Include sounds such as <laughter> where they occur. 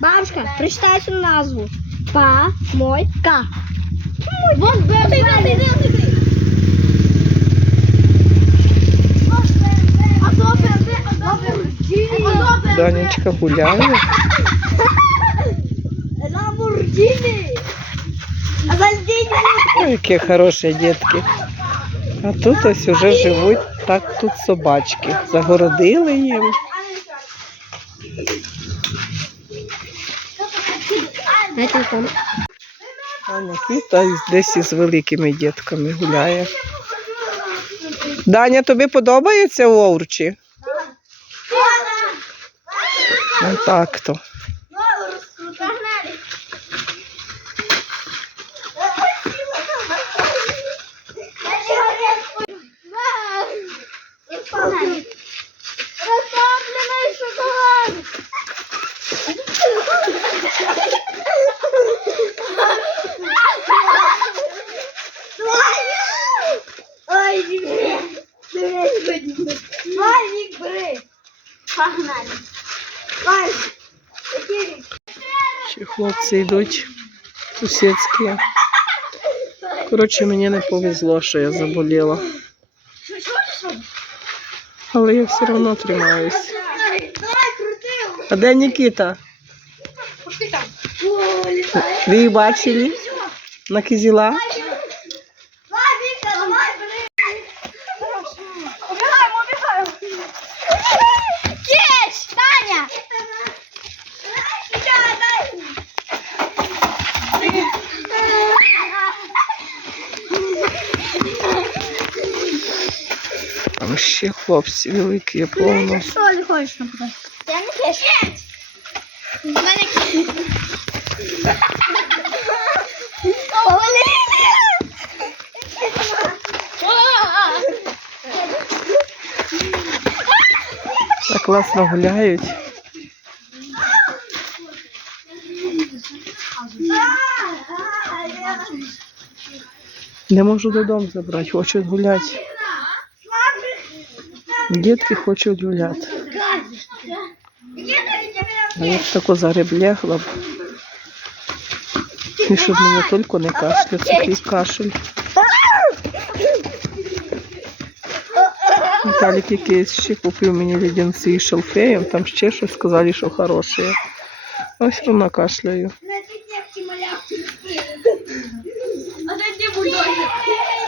Бабушка, прочитайте назву. Помойка. Вот БМВ. Данечка гуляє. <laughs> День Ой, які хороші дітки. А тут ось уже живуть так тут собачки. Загородили їм. Аня Квіта десь із великими дітками гуляє. Даня, тобі подобається овручі? Ну так то. Погнали. Погнали. Ще хлопці йдуть сусідські. Коротше, мені не повезло, що я заболіла. Але я все одно тримаюсь. А де Нікіта? Ви їх бачили? На кизіла? Там ще хлопці великі, повно. Хочеш написати? Я не хочу. У мене Так класно гуляють. Не можу додому забрати, хочуть гуляти. Дітки хочуть гуляти. А я б тако зараз лягла б. І щоб мені тільки не кашляти, такий кашель. Віталік якийсь ще купив мені леденці з шалфеєм, там ще щось сказали, що хороше. А все одно кашляю. А це не